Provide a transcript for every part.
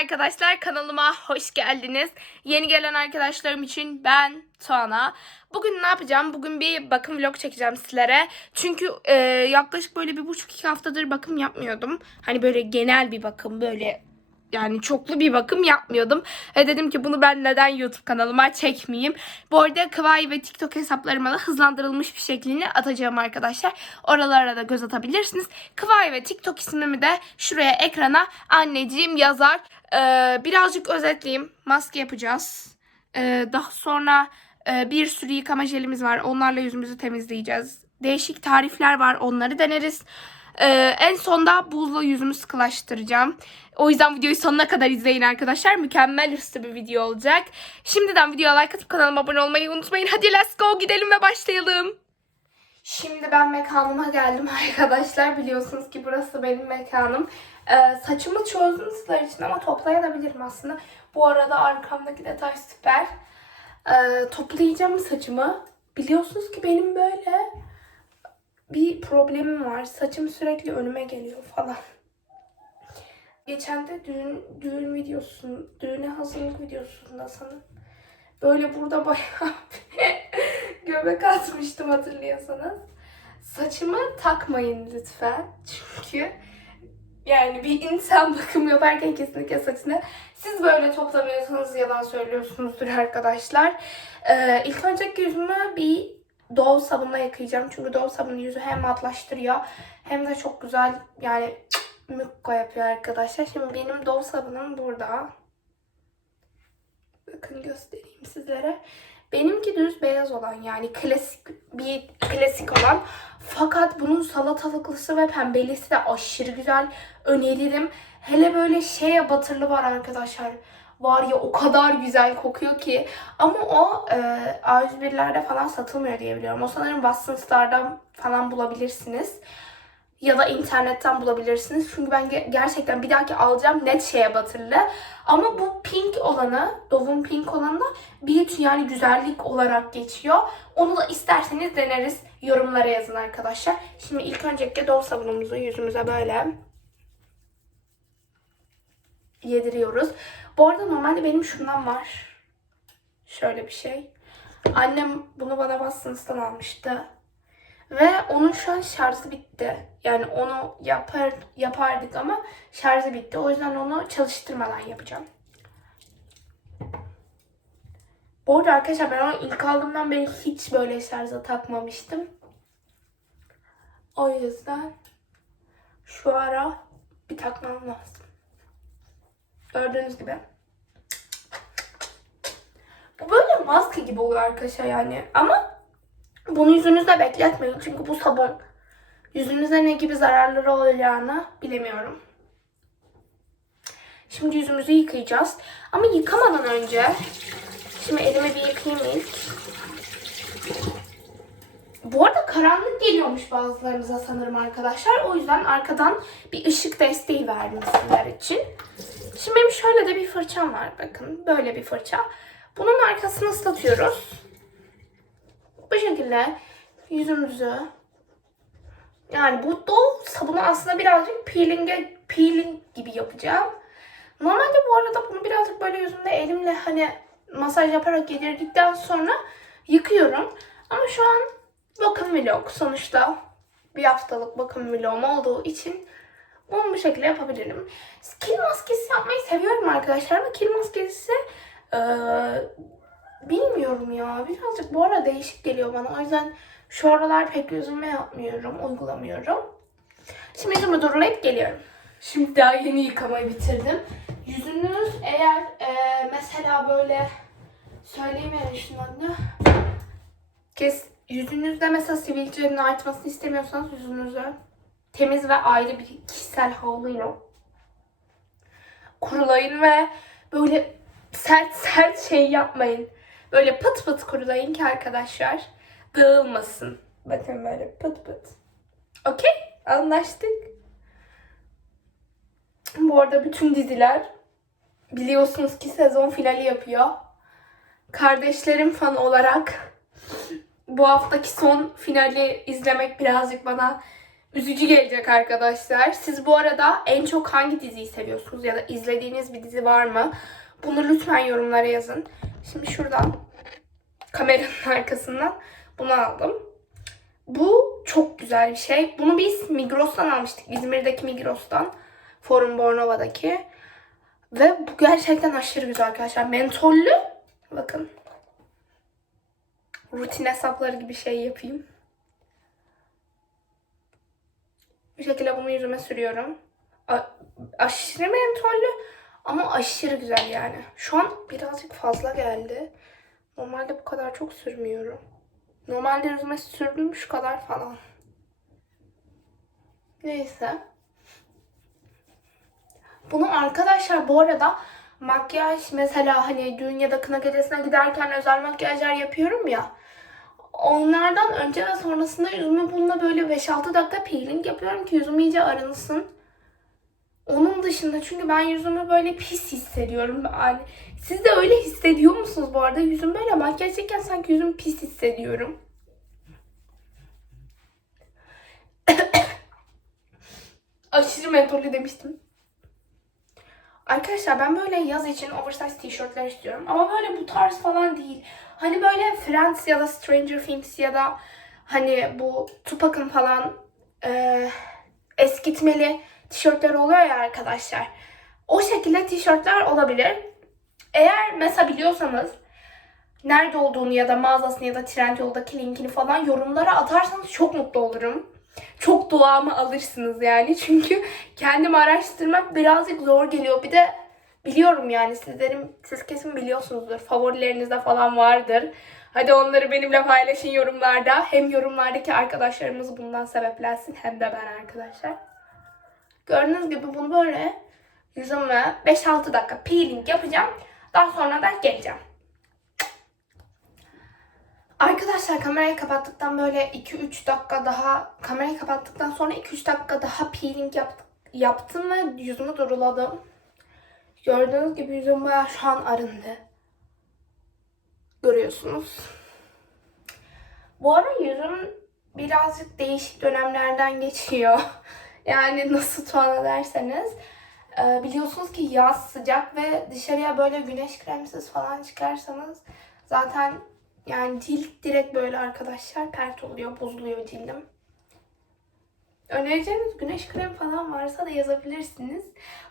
arkadaşlar kanalıma hoş geldiniz. Yeni gelen arkadaşlarım için ben Tuana. Bugün ne yapacağım? Bugün bir bakım vlog çekeceğim sizlere. Çünkü e, yaklaşık böyle bir buçuk iki haftadır bakım yapmıyordum. Hani böyle genel bir bakım böyle yani çoklu bir bakım yapmıyordum. Ve dedim ki bunu ben neden YouTube kanalıma çekmeyeyim. Bu arada Kıvay ve TikTok hesaplarıma da hızlandırılmış bir şekilde atacağım arkadaşlar. Oralara da göz atabilirsiniz. Kıvay ve TikTok ismimi de şuraya ekrana anneciğim yazar. Ee, birazcık özetleyeyim. Maske yapacağız. Ee, daha sonra e, bir sürü yıkama jelimiz var. Onlarla yüzümüzü temizleyeceğiz. Değişik tarifler var. Onları deneriz. Ee, en sonda buzla yüzümü sıkılaştıracağım. O yüzden videoyu sonuna kadar izleyin arkadaşlar. Mükemmel üstü bir video olacak. Şimdiden videoya like atıp kanalıma abone olmayı unutmayın. Hadi let's go gidelim ve başlayalım. Şimdi ben mekanıma geldim arkadaşlar. Biliyorsunuz ki burası benim mekanım. Ee, saçımı çözdüm sizler için ama toplayabilirim aslında. Bu arada arkamdaki detay süper. Ee, toplayacağım saçımı. Biliyorsunuz ki benim böyle bir problemim var. Saçım sürekli önüme geliyor falan. Geçen de düğün, düğün videosu, düğüne hazırlık videosunda sanırım. Böyle burada bayağı göbek atmıştım hatırlıyorsanız. Saçımı takmayın lütfen. Çünkü yani bir insan bakım yaparken kesinlikle saçını siz böyle toplamıyorsanız yalan söylüyorsunuzdur arkadaşlar. Ee, ilk önce yüzümü bir Dove sabunla yıkayacağım. Çünkü Dove sabunu yüzü hem matlaştırıyor hem de çok güzel yani mükka yapıyor arkadaşlar. Şimdi benim Dove sabunum burada. Bakın göstereyim sizlere. Benimki düz beyaz olan yani klasik bir klasik olan. Fakat bunun salatalıklısı ve pembelisi de aşırı güzel. Öneririm. Hele böyle şeye batırlı var arkadaşlar. Var ya o kadar güzel kokuyor ki. Ama o e, A101'lerde falan satılmıyor diye biliyorum. O sanırım Boston Star'dan falan bulabilirsiniz. Ya da internetten bulabilirsiniz. Çünkü ben ge- gerçekten bir dahaki alacağım net şeye batırlı. Ama bu pink olanı, Dove'un pink olanı da beauty yani güzellik olarak geçiyor. Onu da isterseniz deneriz. Yorumlara yazın arkadaşlar. Şimdi ilk öncelikle Dove sabunumuzu yüzümüze böyle yediriyoruz. Bu arada normalde benim şundan var. Şöyle bir şey. Annem bunu bana Boston's'tan almıştı. Ve onun şu an şarjı bitti. Yani onu yapar, yapardık ama şarjı bitti. O yüzden onu çalıştırmadan yapacağım. Bu arada arkadaşlar ben onu ilk aldığımdan beri hiç böyle şarja takmamıştım. O yüzden şu ara bir takmam lazım. Gördüğünüz gibi. Bu böyle maske gibi oluyor arkadaşlar yani. Ama bunu yüzünüzde bekletmeyin. Çünkü bu sabun yüzünüze ne gibi zararları olacağını bilemiyorum. Şimdi yüzümüzü yıkayacağız. Ama yıkamadan önce şimdi elimi bir yıkayayım ilk. Bu arada karanlık geliyormuş bazılarınıza sanırım arkadaşlar. O yüzden arkadan bir ışık desteği verdim için. Şimdi benim şöyle de bir fırçam var bakın. Böyle bir fırça. Bunun arkasını ıslatıyoruz. Şekilde yüzümüzü yani bu Dove sabunu aslında birazcık peeling'e peeling gibi yapacağım. Normalde bu arada bunu birazcık böyle yüzümde elimle hani masaj yaparak yedirdikten sonra yıkıyorum. Ama şu an bakım vlog sonuçta bir haftalık bakım vlogum olduğu için bunu bu şekilde yapabilirim. Kil maskesi yapmayı seviyorum arkadaşlar ama kil maskesi eee, bilmiyorum ya. Birazcık bu ara değişik geliyor bana. O yüzden şu aralar pek yüzüme yapmıyorum, uygulamıyorum. Şimdi yüzümü durulayıp geliyorum. Şimdi daha yeni yıkamayı bitirdim. Yüzünüz eğer eee, mesela böyle söyleyeyim yani şunun adını. Kes, yüzünüzde mesela sivilcenin artmasını istemiyorsanız yüzünüzü temiz ve ayrı bir kişisel havluyla kurulayın ve böyle sert sert şey yapmayın. Böyle pıt pıt kurulayın ki arkadaşlar dağılmasın. Bakın böyle pıt pıt. Okey? Anlaştık. Bu arada bütün diziler biliyorsunuz ki sezon finali yapıyor. Kardeşlerim fan olarak bu haftaki son finali izlemek birazcık bana üzücü gelecek arkadaşlar. Siz bu arada en çok hangi diziyi seviyorsunuz ya da izlediğiniz bir dizi var mı? Bunu lütfen yorumlara yazın. Şimdi şuradan kameranın arkasından bunu aldım. Bu çok güzel bir şey. Bunu biz Migros'tan almıştık. İzmir'deki Migros'tan. Forum Bornova'daki. Ve bu gerçekten aşırı güzel arkadaşlar. Mentollü. Bakın. Rutin hesapları gibi şey yapayım. Bu şekilde bunu yüzüme sürüyorum. A- aşırı mentollü ama aşırı güzel yani. Şu an birazcık fazla geldi. Normalde bu kadar çok sürmüyorum. Normalde yüzüme sürdüğüm şu kadar falan. Neyse. Bunu arkadaşlar bu arada makyaj mesela hani düğün ya da kına gecesine giderken özel makyajlar yapıyorum ya. Onlardan önce ve sonrasında yüzüme bununla böyle 5-6 dakika peeling yapıyorum ki yüzüm iyice arınsın. Onun dışında çünkü ben yüzümü böyle pis hissediyorum. Yani siz de öyle hissediyor musunuz bu arada? Yüzüm böyle makyaj çekerken sanki yüzüm pis hissediyorum. Aşırı mentollü demiştim. Arkadaşlar ben böyle yaz için oversize tişörtler istiyorum. Ama böyle bu tarz falan değil. Hani böyle Friends ya da Stranger Things ya da hani bu Tupac'ın falan e, eskitmeli tişörtler oluyor ya arkadaşlar. O şekilde tişörtler olabilir. Eğer mesela biliyorsanız nerede olduğunu ya da mağazasını ya da Trendyol'daki linkini falan yorumlara atarsanız çok mutlu olurum. Çok duamı alırsınız yani. Çünkü kendim araştırmak birazcık zor geliyor. Bir de biliyorum yani sizlerin siz kesin biliyorsunuzdur. Favorilerinizde falan vardır. Hadi onları benimle paylaşın yorumlarda. Hem yorumlardaki arkadaşlarımız bundan sebeplensin hem de ben arkadaşlar. Gördüğünüz gibi bunu böyle yüzüme 5-6 dakika peeling yapacağım. Daha sonra da geleceğim. Arkadaşlar kamerayı kapattıktan böyle 2-3 dakika daha kamerayı kapattıktan sonra 2-3 dakika daha peeling yap, yaptım ve yüzümü duruladım. Gördüğünüz gibi yüzüm bayağı şu an arındı. Görüyorsunuz. Bu ara yüzüm birazcık değişik dönemlerden geçiyor. Yani nasıl tuana derseniz. Ee, biliyorsunuz ki yaz sıcak ve dışarıya böyle güneş kremsiz falan çıkarsanız zaten yani cilt direkt böyle arkadaşlar pert oluyor, bozuluyor cildim. Önereceğiniz güneş kremi falan varsa da yazabilirsiniz.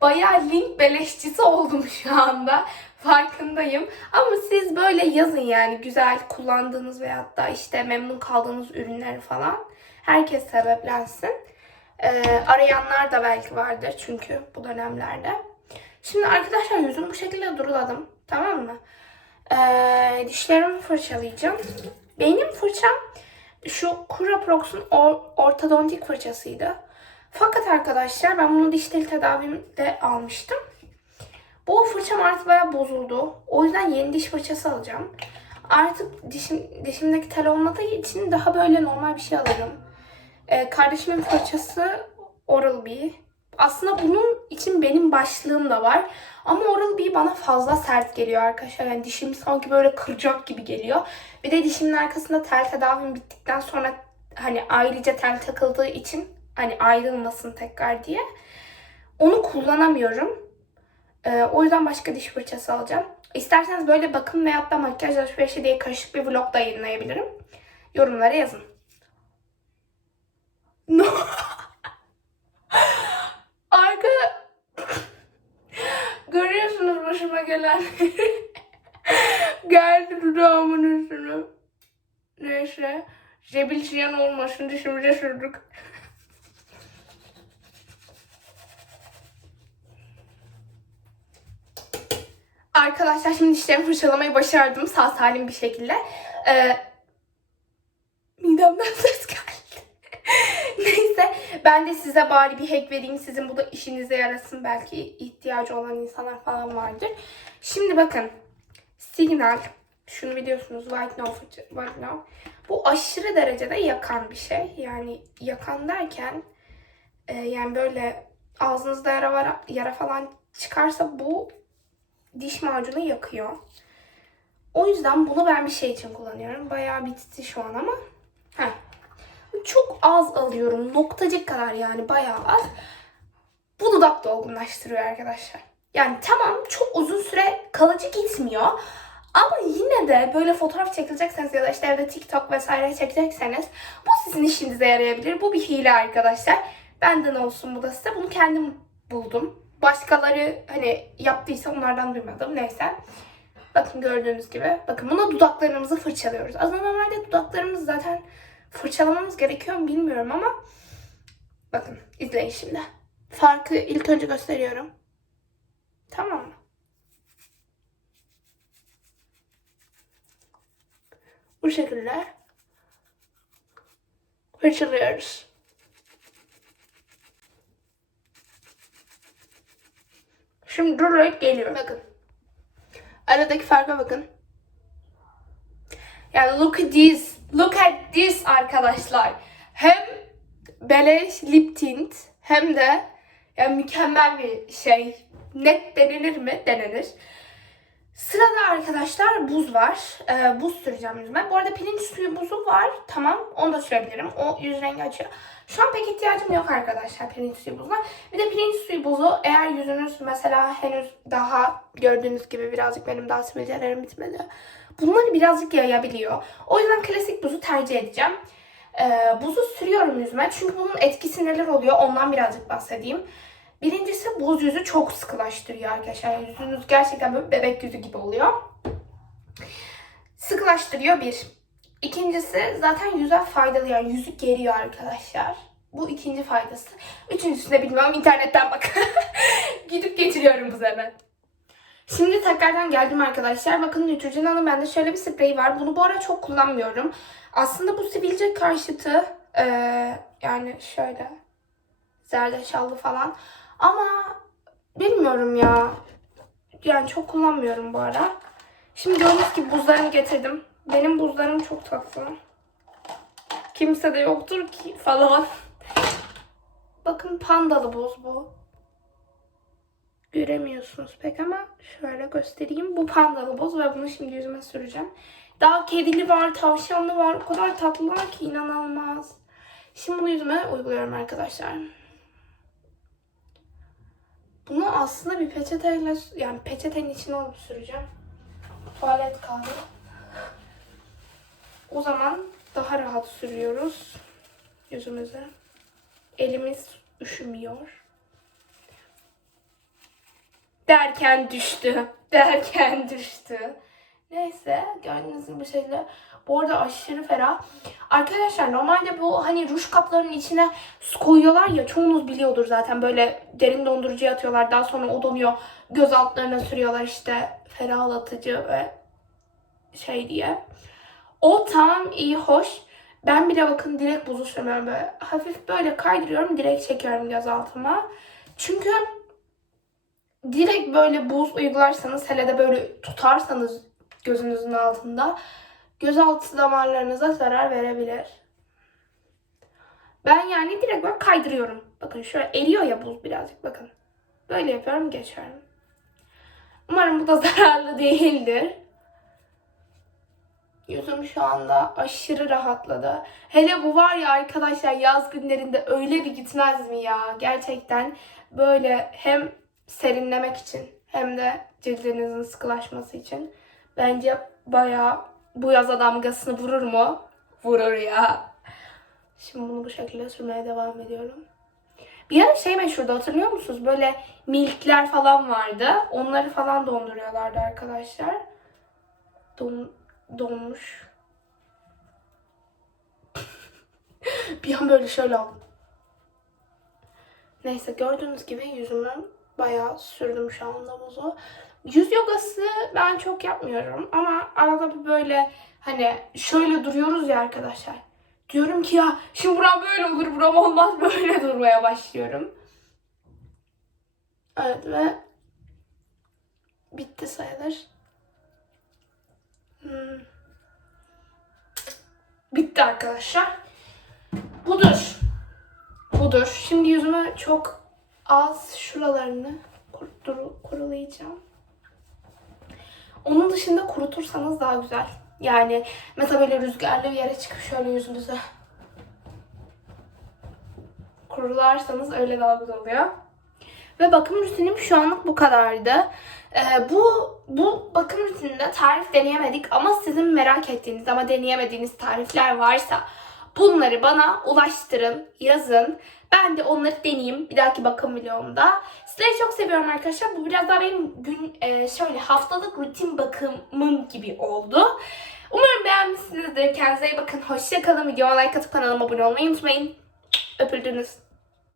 Bayağı link beleşçisi oldum şu anda. Farkındayım. Ama siz böyle yazın yani güzel kullandığınız veyahut da işte memnun kaldığınız ürünleri falan. Herkes sebeplensin. Ee, arayanlar da belki vardır çünkü bu dönemlerde. Şimdi arkadaşlar yüzümü bu şekilde duruladım. Tamam mı? Ee, dişlerimi fırçalayacağım. Benim fırçam şu Curaprox'un or- ortodontik fırçasıydı. Fakat arkadaşlar ben bunu diş teli tedavimde almıştım. Bu fırçam artık bayağı bozuldu. O yüzden yeni diş fırçası alacağım. Artık dişim, dişimdeki tel olmadığı için daha böyle normal bir şey alırım. Ee, kardeşimin fırçası Oral-B. Aslında bunun için benim başlığım da var. Ama Oral-B bana fazla sert geliyor arkadaşlar. Yani dişim sanki böyle kıracak gibi geliyor. Bir de dişimin arkasında tel tedavim bittikten sonra hani ayrıca tel takıldığı için hani ayrılmasın tekrar diye. Onu kullanamıyorum. Ee, o yüzden başka diş fırçası alacağım. İsterseniz böyle bakım veyahut da makyaj alışverişi diye karışık bir vlog da yayınlayabilirim. Yorumlara yazın. No. Arka görüyorsunuz başıma gelen. Geldi dudağımın üstüne. Neyse. Cebil çiyan olmasın dişimize sürdük. Arkadaşlar şimdi dişlerimi fırçalamayı başardım sağ salim bir şekilde. Ee, midemden ses geldi. Neyse ben de size bari bir hack vereyim. Sizin bu da işinize yarasın. Belki ihtiyacı olan insanlar falan vardır. Şimdi bakın. Signal. Şunu biliyorsunuz. White No. White No. Bu aşırı derecede yakan bir şey. Yani yakan derken e, yani böyle ağzınızda yara, var, yara falan çıkarsa bu diş macunu yakıyor. O yüzden bunu ben bir şey için kullanıyorum. Bayağı bitti şu an ama. Heh. Çok az alıyorum. Noktacık kadar yani bayağı az. Bu dudak dolgunlaştırıyor arkadaşlar. Yani tamam çok uzun süre kalıcı gitmiyor. Ama yine de böyle fotoğraf çekilecekseniz ya da işte evde TikTok vesaire çekecekseniz bu sizin işinize yarayabilir. Bu bir hile arkadaşlar. Benden olsun bu da size. Bunu kendim buldum. Başkaları hani yaptıysa onlardan duymadım. Neyse. Bakın gördüğünüz gibi. Bakın buna dudaklarımızı fırçalıyoruz. Aslında normalde dudaklarımızı zaten fırçalamamız gerekiyor mu bilmiyorum ama bakın izleyin şimdi. Farkı ilk önce gösteriyorum. Tamam mı? Bu şekilde fırçalıyoruz. Şimdi durarak geliyor. Bakın. Aradaki farka bakın. Yani look at this. Look at this arkadaşlar. Hem beleş lip tint hem de yani mükemmel bir şey. Net denilir mi? Denenir. Sırada arkadaşlar buz var. Ee, buz süreceğim yüzüme. Bu arada pirinç suyu buzu var. Tamam. Onu da sürebilirim. O yüz rengi açıyor. Şu an pek ihtiyacım yok arkadaşlar pirinç suyu buzuna. Bir de pirinç suyu buzu eğer yüzünüz mesela henüz daha gördüğünüz gibi birazcık benim daha sivilcelerim bitmedi. Bunları birazcık yayabiliyor. O yüzden klasik buzu tercih edeceğim. Ee, buzu sürüyorum yüzüme. Çünkü bunun etkisi neler oluyor ondan birazcık bahsedeyim. Birincisi buz yüzü çok sıkılaştırıyor arkadaşlar. Yüzünüz gerçekten böyle bebek yüzü gibi oluyor. Sıkılaştırıyor bir. İkincisi zaten yüze faydalı yani yüzü geriyor arkadaşlar. Bu ikinci faydası. Üçüncüsü de bilmem internetten bak. Gidip getiriyorum bu sefer. Şimdi tekrardan geldim arkadaşlar. Bakın Neutrogena'nın bende şöyle bir spreyi var. Bunu bu ara çok kullanmıyorum. Aslında bu sivilce karşıtı eee, yani şöyle zerdeçallı falan. Ama bilmiyorum ya. Yani çok kullanmıyorum bu ara. Şimdi gördüğünüz gibi buzlarımı getirdim. Benim buzlarım çok tatlı. Kimse de yoktur ki falan. Bakın pandalı buz bu. Göremiyorsunuz pek ama şöyle göstereyim. Bu pandalı buz ve bunu şimdi yüzüme süreceğim. Daha kedili var, tavşanlı var. O kadar tatlılar ki inanılmaz. Şimdi bunu yüzüme uyguluyorum arkadaşlar. Bunu aslında bir peçeteyle yani peçetenin içine alıp süreceğim. Tuvalet kağıdı. O zaman daha rahat sürüyoruz yüzümüze. Elimiz üşümüyor. Derken düştü. Derken düştü. Neyse gördüğünüz gibi şekilde. Bu arada aşırı ferah. Arkadaşlar normalde bu hani ruj kaplarının içine su koyuyorlar ya çoğunuz biliyordur zaten böyle derin dondurucuya atıyorlar. Daha sonra o donuyor. Göz altlarına sürüyorlar işte ferahlatıcı ve şey diye. O tamam iyi hoş. Ben bile bakın direkt buzu sürmüyorum böyle. Hafif böyle kaydırıyorum direkt çekiyorum göz altıma. Çünkü direkt böyle buz uygularsanız hele de böyle tutarsanız gözünüzün altında gözaltı damarlarınıza zarar verebilir. Ben yani direkt böyle kaydırıyorum. Bakın şöyle eriyor ya buz birazcık bakın. Böyle yapıyorum geçiyorum. Umarım bu da zararlı değildir. Yüzüm şu anda aşırı rahatladı. Hele bu var ya arkadaşlar yaz günlerinde öyle bir gitmez mi ya? Gerçekten böyle hem serinlemek için hem de cildinizin sıkılaşması için bence bayağı bu yaza damgasını vurur mu? Vurur ya. Şimdi bunu bu şekilde sürmeye devam ediyorum. Bir ara şey meşhurdu hatırlıyor musunuz? Böyle milkler falan vardı. Onları falan donduruyorlardı arkadaşlar. Don, donmuş. bir an böyle şöyle oldu. Neyse gördüğünüz gibi yüzümü bayağı sürdüm şu anda buzu. Yüz yogası ben çok yapmıyorum ama arada bir böyle hani şöyle duruyoruz ya arkadaşlar. Diyorum ki ya şimdi buram böyle olur buram olmaz böyle durmaya başlıyorum. Evet ve bitti sayılır. Hmm. Bitti arkadaşlar. Budur. Budur. Şimdi yüzüme çok az şuralarını kurutur, kurulayacağım. Onun dışında kurutursanız daha güzel. Yani mesela böyle rüzgarlı bir yere çıkıp şöyle yüzünüze kurularsanız öyle daha güzel oluyor. Ve bakım rutinim şu anlık bu kadardı. Ee, bu bu bakım rutininde tarif deneyemedik ama sizin merak ettiğiniz ama deneyemediğiniz tarifler varsa bunları bana ulaştırın, yazın. Ben de onları deneyeyim bir dahaki bakım videomda. Sizleri çok seviyorum arkadaşlar. Bu biraz daha benim gün e, şöyle haftalık rutin bakımım gibi oldu. Umarım beğenmişsinizdir. Kendinize iyi bakın. Hoşça kalın. Videoma like atıp kanalıma abone olmayı unutmayın. Öpüldünüz.